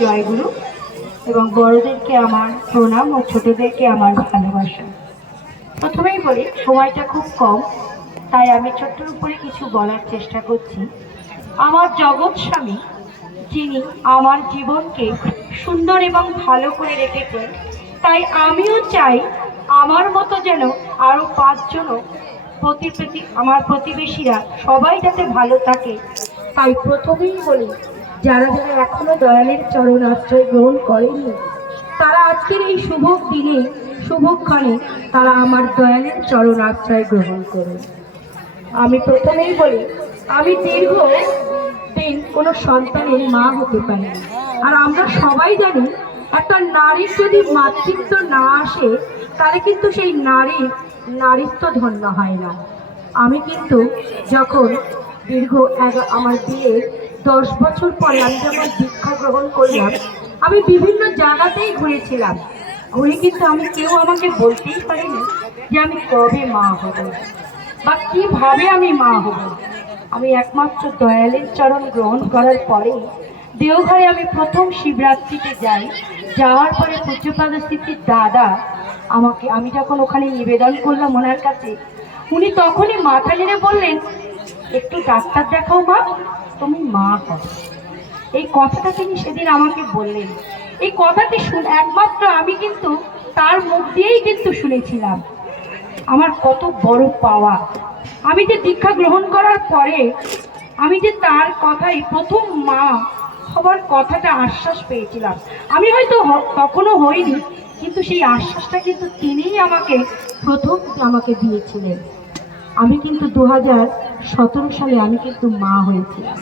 জয়গুরু এবং বড়দেরকে আমার প্রণাম ও ছোটদেরকে আমার ভালোবাসা। প্রথমেই বলি, সময়টা খুব কম, তাই আমি ছোট্টর উপরে কিছু বলার চেষ্টা করছি। আমার জগৎ স্বামী, যিনি আমার জীবনকে সুন্দর এবং ভালো করে রেখেছেন, তাই আমিও চাই আমার মতো যেন আরও পাঁচজনও প্রতি আমার প্রতিবেশীরা সবাই যাতে ভালো থাকে। তাই প্রথমেই বলি যারা যারা এখনও দয়ালের চরণ আশ্রয় গ্রহণ করেননি, তারা আজকের এই শুভ দিনে শুভক্ষণে তারা আমার দয়ালের চরণ আশ্রয় গ্রহণ করুন। আমি প্রথমেই বলি, আমি দীর্ঘ দিন কোনো সন্তানের মা হতে পারি আর আমরা সবাই জানি, একটা নারীর যদি মাতৃত্ব না আসে, তাহলে কিন্তু সেই নারীর নারীত্ব ধন্য হয় না। আমি কিন্তু যখন দীর্ঘ আমার বিয়ের দশ বছর পরে আমি যখন দীক্ষা গ্রহণ করলাম, আমি বিভিন্ন জায়গাতেই ঘুরেছিলাম। ঘুরে কিন্তু আমি কেউ আমাকে বলতেই পারিনি যে আমি কবে মা হব বা কীভাবে আমি মা হব। আমি একমাত্র দয়ালের চরণ গ্রহণ করার পরে দেওঘরে আমি প্রথম শিবরাত্রিতে যাই। যাওয়ার পরে পূজ্যপাদ স্থিতির দাদা আমাকে, আমি যখন ওখানে নিবেদন করলাম ওনার কাছে, উনি তখনই মাথা নেড়ে বললেন একটু ডাক্তার দেখাও মা, তুমি মা হও। এই কথাটা তিনি সেদিন আমাকে বললেন। এই কথাটি শুন একমাত্র আমি কিন্তু তার মুখ দিয়েই কিন্তু শুনেছিলাম। আমার কত বড় পাওয়া। আমি যে দীক্ষা গ্রহণ করার পরে আমি যে তার কথাই প্রথম মা হবার কথাটা আশ্বাস পেয়েছিলাম। আমি হয়তো তখনও হইনি, কিন্তু সেই আশ্বাসটা কিন্তু তিনিই আমাকে প্রথম আমাকে দিয়েছিলেন। আমি কিন্তু দু হাজার সতেরো সালে আমি কিন্তু মা হয়েছিলাম।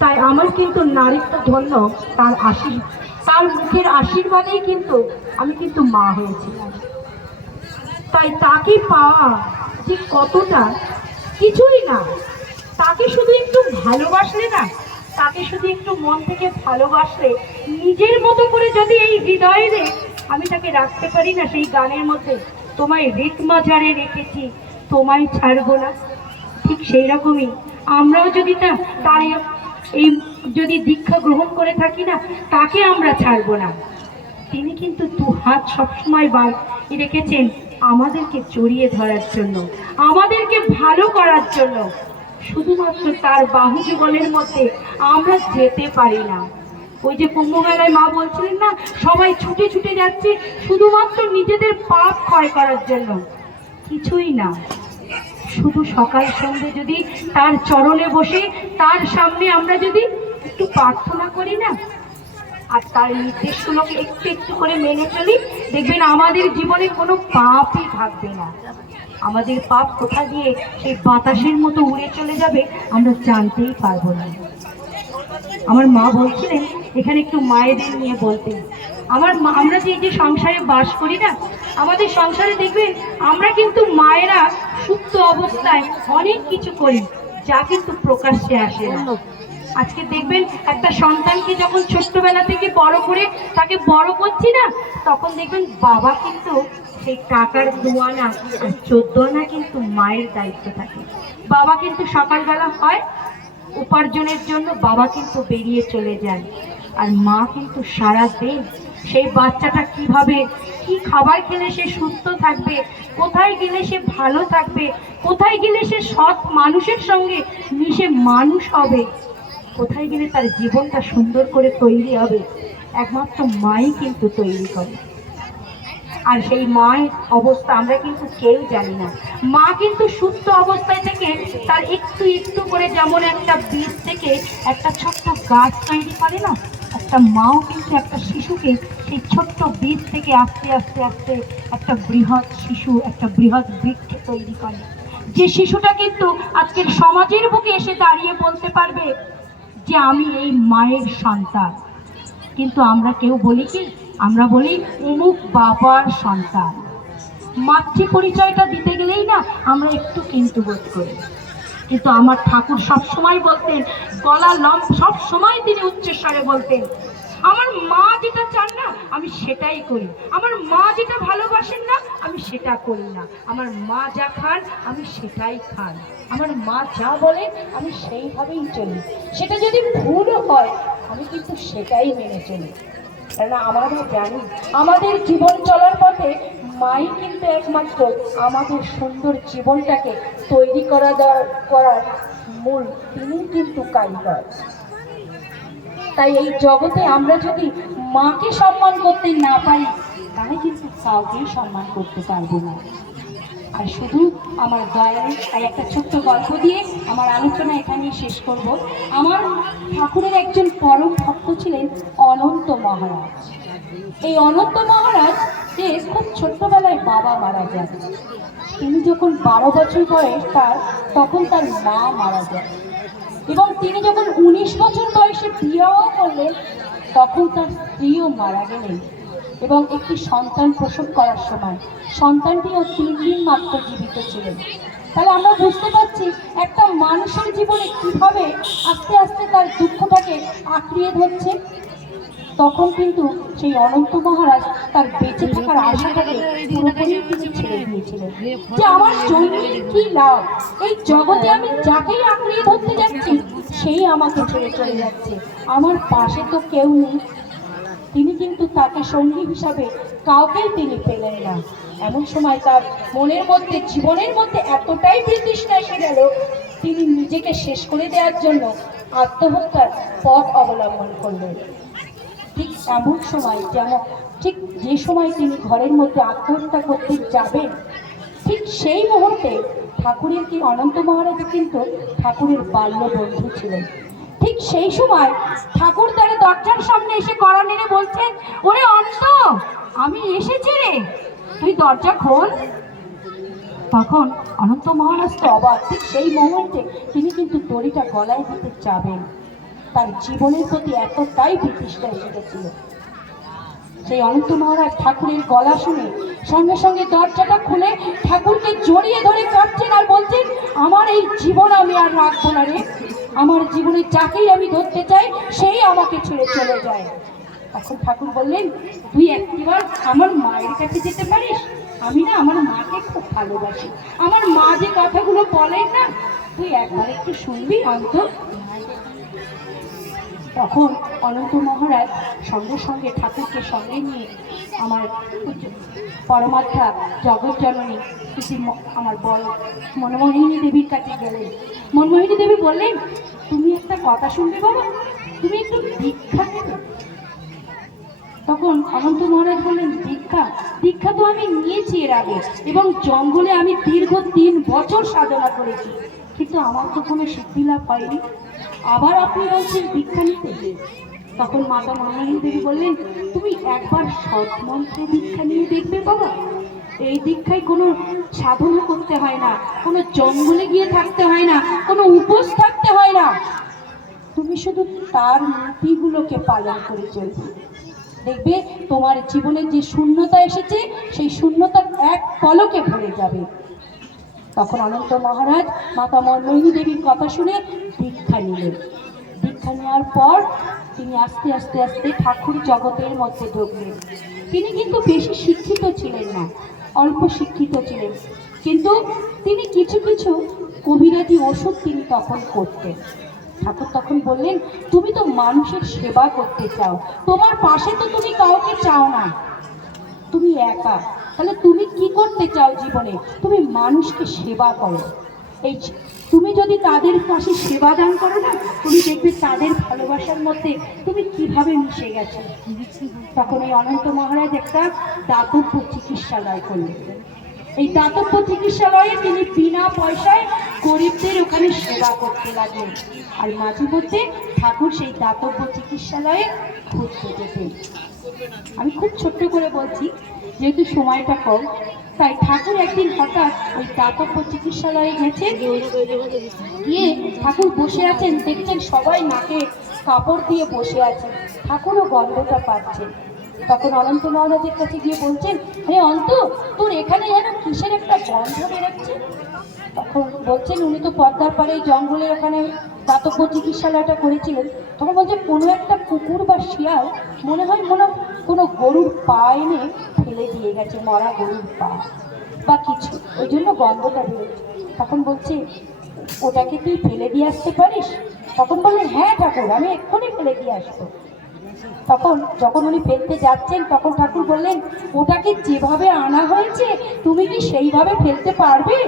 তাই আমার কিন্তু নারীত্ব ধন্য, তার আশীর্বাদ তার মুখের আশীর্বাদেই কিন্তু আমি কিন্তু মা হয়েছিলাম। তাই তাকে পাওয়া যে কতটা কিছুই না, তাকে শুধু একটু ভালোবাসলে না, তাকে শুধু একটু মন থেকে ভালোবাসলে, নিজের মতো করে যদি এই হৃদয়ে আমি তাকে রাখতে পারি না, সেই গানের মধ্যে তোমায় রেত মাঝারে রেখেছি। তোমায় ছাড়বো না। ঠিক সেই রকমই আমরাও যদি না তার এই- যদি দীক্ষা গ্রহণ করে থাকি না, তাকে আমরা ছাড়বো না। তিনি কিন্তু দু হাত সবসময় বার রেখেছেন আমাদেরকে জড়িয়ে ধরার জন্য, আমাদেরকে ভালো করার জন্য। শুধুমাত্র তার বাহু যুগলের মধ্যে আমরা যেতে পারি না। ওই যে কুম্ভ মেলায় মা বলছিলেন না, সবাই ছুটে ছুটে যাচ্ছে শুধুমাত্র নিজেদের পাপ ক্ষয় করার জন্য। কিছুই না। শুধু সকাল সন্ধে যদি তার চরণে বসে, তার সামনে আমরা যদি একটু প্রার্থনা করি না, আর তার নির্দেশগুলোকে একটু একটু করে মেনে চলি, দেখবেন আমাদের জীবনে কোনো পাপই থাকবে না। আমাদের পাপ কোথা দিয়ে সেই বাতাসের মতো উড়ে চলে যাবে, আমরা জানতেই পারব না। আমার মা বলছিলেন, এখানে একটু মায়েদের নিয়ে বলতেন আমার আমরা যে এই যে সংসারে বাস করি না আমাদের সংসারে দেখবেন আমরা কিন্তু মায়েরা সুপ্ত অবস্থায় অনেক কিছু করি যা কিন্তু প্রকাশ্যে আসে না। আজকে দেখবেন একটা সন্তানকে যখন ছোট্টবেলা থেকে বড় করে তাকে বড় করছি না তখন দেখবেন বাবা কিন্তু সেই টাকার দুয়ানা আর চোদ্দ আনা কিন্তু মায়ের দায়িত্ব থাকে। বাবা কিন্তু সকালবেলা হয় উপার্জনের জন্য বাবা কিন্তু বেরিয়ে চলে যায়। আর মা কিন্তু সারা দিন সেই বাচ্চাটা কীভাবে কি খাবার খেলে সে সুস্থ থাকবে? কোথায় গেলে সে ভালো থাকবে? কোথায় গেলে সে সৎ মানুষের সঙ্গে মিশে মানুষ হবে? কোথায় গেলে তার জীবনটা সুন্দর করে তৈরি হবে? একমাত্র মাই কিন্তু তৈরি করে। আর সেই মায়ের অবস্থা আমরা কিন্তু কেউ জানি না। মা কিন্তু সুস্থ অবস্থায় থেকে তার একটু একটু করে যেমন একটা বীজ থেকে একটা ছোট্ট গাছ তৈরি করে না? একটা মাও কিন্তু একটা শিশুকে সেই ছোট্ট বীজ থেকে আস্তে আস্তে আস্তে একটা বৃহৎ শিশু, একটা বৃহৎ বৃক্ষ তৈরি করে। যে শিশুটা কিন্তু আজকের সমাজের বুকে এসে দাঁড়িয়ে বলতে পারবে যে আমি এই মায়ের সন্তান। কিন্তু আমরা কেউ বলি কি? আমরা বলি অমুক বাবার সন্তান। মাতৃ পরিচয়টা দিতে গেলেই না আমরা একটু কিন্তু বোধ করি। কিন্তু আমার ঠাকুর সব সময় বলতেন, গলা লম সব সময় তিনি উচ্চস্বরে বলতেন মা যেটা চান না, আমি সেটাই করি। আমার মা যেটা ভালোবাসেন না, আমি সেটা করি না। আমার মা যা খান, আমি সেটাই খান। আমার মা যা বলেন আমি সেইভাবেই চলি। সেটা যদি ভুলও হয়, আমি কিন্তু সেটাই মেনে চলি। কেননা আমরা জানি আমাদের জীবন চলার পথে মাই কিন্তু একমাত্র আমাদের সুন্দর জীবনটাকে তৈরি করা দেওয়ার, করার মূল তিনি কিন্তু কারিগর। তাই এই জগতে আমরা যদি মাকে সম্মান করতে না পারি, তাহলে কিন্তু কাউকেই সম্মান করতে পারব না। আর শুধু আমার দয়ালে তাই একটা ছোট্ট গল্প দিয়ে আমার আলোচনা এখানেই শেষ করব। আমার ঠাকুরের একজন পরম ভক্ত ছিলেন অনন্ত মহারাজ। এই অনন্ত মহারাজ যে খুব ছোট্টবেলায় বাবা মারা যান। তিনি যখন বারো বছর বয়স তার, তখন তার মা মারা যায় এবং তিনি যখন উনিশ বছর বয়সে বিবাহ করলেন, তখন তার স্ত্রীও মারা গেলেন এবং একটি সন্তান প্রসব করার সময় সন্তানটিও তিন দিন মাত্র জীবিত ছিলেন। তাহলে আমরা বুঝতে পারছি একটা মানুষের জীবনে কীভাবে আস্তে আস্তে তার দুঃখটাকে আঁকড়িয়ে ধরছে। তখন কিন্তু সেই অনন্ত মহারাজ তার বেঁচে থাকার আশাটাকে পুরোপুরি যে আমার জন্মের কি লাভ? এই জগতে আমি যাকেই আঁকড়িয়ে ধরতে যাচ্ছি, সেই আমাকে ছেড়ে চলে যাচ্ছে। আমার পাশে তো কেউ নেই। তিনি কিন্তু তাকে সঙ্গী হিসাবে কাউকেই তিনি পেলেন না। এমন সময় তার মনের মধ্যে, জীবনের মধ্যে এতটাই বিতৃষ্ণা এসে গেল, তিনি নিজেকে শেষ করে দেওয়ার জন্য আত্মহত্যার পথ অবলম্বন করলেন। ঠিক এমন সময় যেমন ঠিক যে সময় তিনি ঘরের মধ্যে আত্মহত্যা করতে যাবেন, ঠিক সেই মুহূর্তে ঠাকুরের কি অনন্ত মহারাজ কিন্তু ঠাকুরের বাল্য বন্ধু ছিলেন। ঠিক সেই সময় ঠাকুর তার দরজার সামনে এসে কড়া নেড়ে বলছেন, ওরে অন্ত আমি এসেছি রে, তুই দরজা খোল। তখন অনন্ত মহারাজ তো অবাক, ঠিক সেই মুহূর্তে তিনি কিন্তু দড়িটা গলায় দিতে যাবেন। তার জীবনের প্রতি এতটাই বিতৃষ্ণা এসে গেছিল। সেই অনন্ত মহারাজ ঠাকুরের গলা শুনে সঙ্গে সঙ্গে দরজাটা খুলে ঠাকুরকে জড়িয়ে ধরে কাঁদছেন আর বলছেন, আমার এই জীবন আমি আর রাখব না রে। আমার জীবনে যাকেই আমি ধরতে চাই, সেই আমাকে ছেড়ে চলে যায়। তখন ঠাকুর বললেন, তুই একটিবার আমার মায়ের কাছে যেতে পারিস? আমি না আমার মাকে খুব ভালোবাসি। আমার মা যে কথাগুলো বলেন না, তুই একবার একটু শুনবি অন্ত তখন অনন্ত মহারাজ সঙ্গে সঙ্গে ঠাকুরকে সঙ্গে নিয়ে আমার পরমাত্মা জগৎ জননী শ্রী আমার বড় মনমোহিনী দেবীর কাছে গেলেন। মনমোহিনী দেবী বললেন, তুমি একটা কথা শুনবে বাবা? তুমি একটু দীক্ষা নেবে? তখন অনন্ত মহারাজ বললেন, দীক্ষা? দীক্ষা তো আমি নিয়েছি এর আগে এবং জঙ্গলে আমি দীর্ঘ তিন বছর সাধনা করেছি। কিন্তু আমার তো কোনো সিদ্ধি লাভ হয়নি। আবার আপনি বলছেন দীক্ষা নিতে তখন মাতা মনোহরী দেবী বললেন, তুমি একবার সৎ মন্ত্রে দীক্ষা নিয়ে দেখবে বাবা। এই দীক্ষায় কোনো সাধনা করতে হয় না, কোনো জঙ্গলে গিয়ে থাকতে হয় না, কোনো উপোস থাকতে হয় না। তুমি শুধু তার নীতিগুলোকে পালন করে চলবে। দেখবে তোমার জীবনে যে শূন্যতা এসেছে, সেই শূন্যতা এক পলকে ভরে যাবে। তখন অনন্ত মহারাজ মাতা মনমোহিনী দেবীর কথা শুনে দীক্ষা নিলেন। দীক্ষা নেওয়ার পর তিনি আস্তে আস্তে আস্তে ঠাকুর জগতের মধ্যে ঢুকলেন। তিনি কিন্তু বেশি শিক্ষিত ছিলেন না, অল্প শিক্ষিত ছিলেন। কিন্তু তিনি কিছু কিছু কবিরাজি ওষুধ তিনি তখন করতেন। ঠাকুর তখন বললেন, তুমি তো মানুষের সেবা করতে চাও। তোমার পাশে তো তুমি কাউকে চাও না। তুমি একা। তাহলে তুমি কি করতে চাও জীবনে? তুমি মানুষকে সেবা করো। এই তুমি যদি তাদের পাশে সেবা দান করো না, তুমি দেখবে তাদের ভালোবাসার মধ্যে তুমি কীভাবে মিশে গেছো। তখন এই অনন্ত মহারাজ একটা দাতব্য চিকিৎসালয় করলেন। এই দাতব্য চিকিৎসালয়ে তিনি বিনা পয়সায় গরিবদের ওখানে সেবা করতে লাগলেন। আর মাঝে মধ্যে ঠাকুর সেই দাতব্য চিকিৎসালয়ে ঘুরতে যেতেন। আমি খুব ছোট্ট করে বলছি, যেহেতু সময়টা কম, তাই ঠাকুর একদিন হঠাৎ ওই দাতব্য চিকিৎসালয়ে গেছে গিয়ে ঠাকুর বসে আছেন, দেখছেন সবাই নাকে কাপড় দিয়ে বসে আছে ঠাকুরও গন্ধটা পাচ্ছেন। তখন অনন্ত মহারাজের কাছে গিয়ে বলছেন হে অন্ত, তোর এখানে যেন কিসের একটা গন্ধ বেরোচ্ছে? তখন বলছেন, উনি তো পদ্মার পাড়ে জঙ্গলের ওখানে দাতব্য চিকিৎসালয়টা করেছিলেন। তখন বলছে, কোনো একটা কুকুর বা শিয়াল মনে হয় মনে কোনো গরুর পা এনে ফেলে দিয়ে গেছে, মরা গরুর পা বা কিছু। ওই জন্য গন্ধটা বেরোচ্ছে। তখন বলছে, ওটাকে তুই ফেলে দিয়ে আসতে পারিস? তখন বললেন হ্যাঁ ঠাকুর, আমি এক্ষুনি ফেলে দিয়ে আসব। তখন, যখন উনি ফেলতে যাচ্ছেন, তখন ঠাকুর বললেন ওটাকে যেভাবে আনা হয়েছে, তুমি কি সেইভাবে ফেলতে পারবে?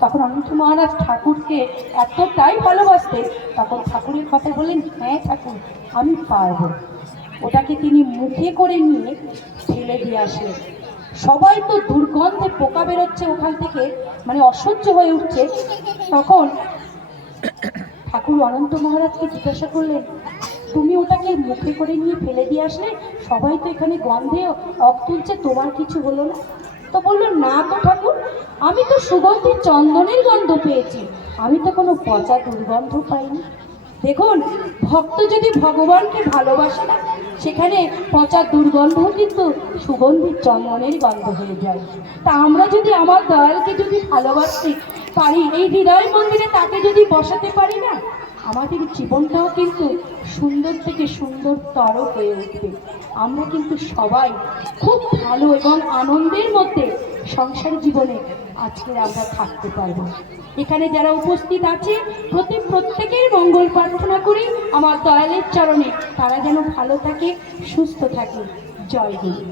তখন অনন্ত মহারাজ ঠাকুরকে এতটাই ভালোবাসতেন। তখন ঠাকুরের কথা বললেন হ্যাঁ ঠাকুর, আমি পারব। ওটাকে তিনি মুখে করে নিয়ে ফেলে দিয়ে আসলেন। সবাই তো দুর্গন্ধে পোকা বেরোচ্ছে ওখান থেকে মানে অসহ্য হয়ে উঠছে। তখন ঠাকুর অনন্ত মহারাজকে জিজ্ঞাসা করলেন তুমি ওটাকে মুখে করে নিয়ে ফেলে দিয়ে আসলে সবাই তো এখানে গন্ধে অক তুলছে, তোমার কিছু হলো না। তো বলল, না তো ঠাকুর, আমি তো সুগন্ধি চন্দনের গন্ধ পেয়েছি। আমি তো কোনো পচা দুর্গন্ধ পাইনি। দেখুন, ভক্ত যদি ভগবানকে ভালোবাসে না, সেখানে পচা দুর্গন্ধ কিন্তু সুগন্ধির চন্দনের গন্ধ হয়ে যায়। তা আমরা যদি আমার দয়ালকে যদি ভালোবাসতে পারি, এই হৃদয় মন্দিরে তাকে যদি বসাতে পারি না আমাদের জীবনটাও কিন্তু সুন্দর থেকে সুন্দরতর হয়ে উঠবে। আমরা কিন্তু সবাই খুব ভালো এবং আনন্দের মধ্যে সংসার জীবনে আজকে আমরা থাকতে পারব। এখানে যারা উপস্থিত আছে, প্রতি প্রত্যেকের মঙ্গল প্রার্থনা করি আমার দয়ালের চরণে। তারা যেন ভালো থাকে, সুস্থ থাকে। জয় গুরু